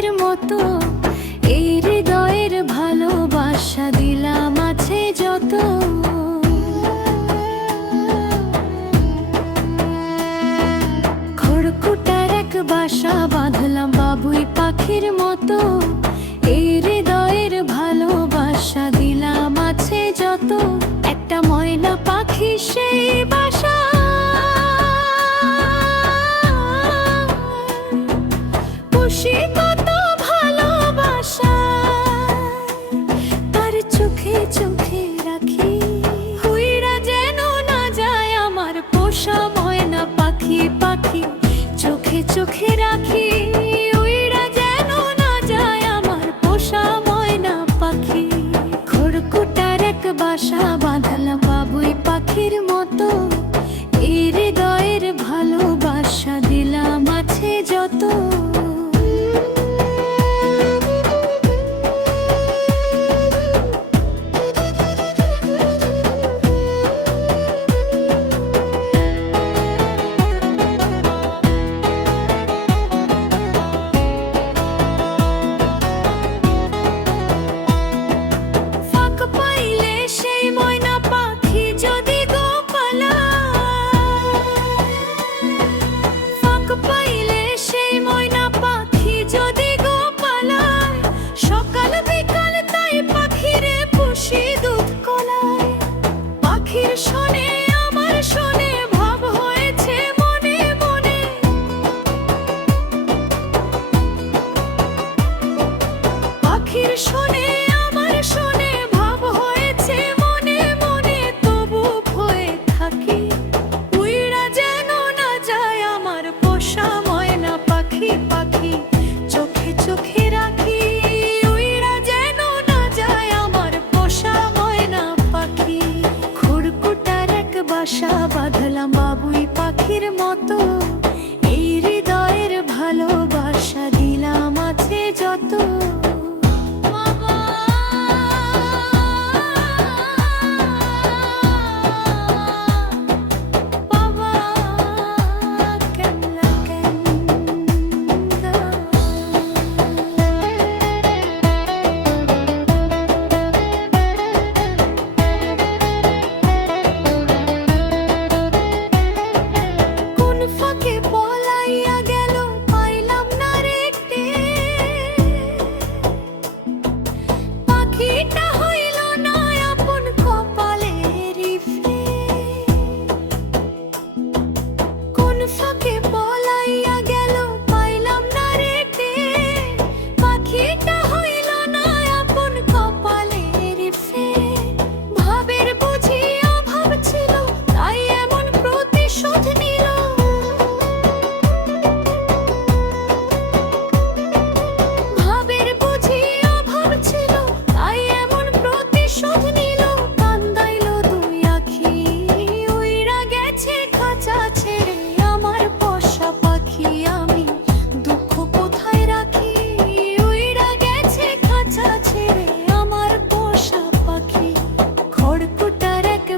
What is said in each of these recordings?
পাখির মতো এই হৃদয়ের ভালোবাসা দিলাম আছে যত। খড়কুটার এক বাসা বাঁধলাম বাবুই পাখির মতো এই হৃদয়ের ভালোবাসা দিলাম আছে যত। একটা ময়না পাখি সেই বাসা খুশি কত ভালোবাসা তার চোখে চোখে রাখি হুইরা যেন না যায় আমার পোষা ময়না পাখি। পাখি চোখে চোখে রাখি উইরা যেন না যায় আমার পোষা ময়না পাখি। খড়কুটার এক বাসা বাঁধলাম বাবুই পাখির মতো এই হৃদয়ের ভালোবাসা দিলাম আছে যত। বাসা বাঁধলাম বাবুই পাখির মতো এই হৃদয়ের ভালোবাসা দিলাম আছে যত।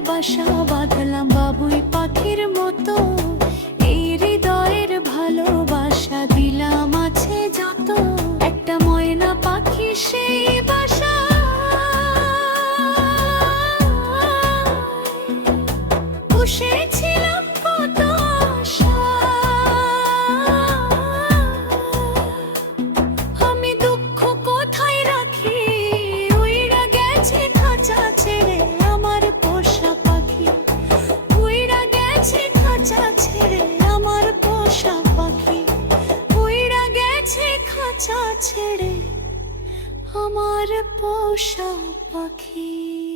বাসা বাঁধলাম বাবুই পাখির মতো এই হৃদয়ের ভালোবাসা দিলাম আছে যত। একটা ময়না পাখি সেই বাসা বসেছিলাম কত আশা আমি দুঃখ কোথায় রাখি উইরা গেছে খাঁচা ছেড়ে আমার পোষা পাখি। উইরা গেছে খাঁচা ছেড়ে আমার পোষা পাখি। উইরা গেছে খাঁচা ছেড়ে আমার পোষা পাখি।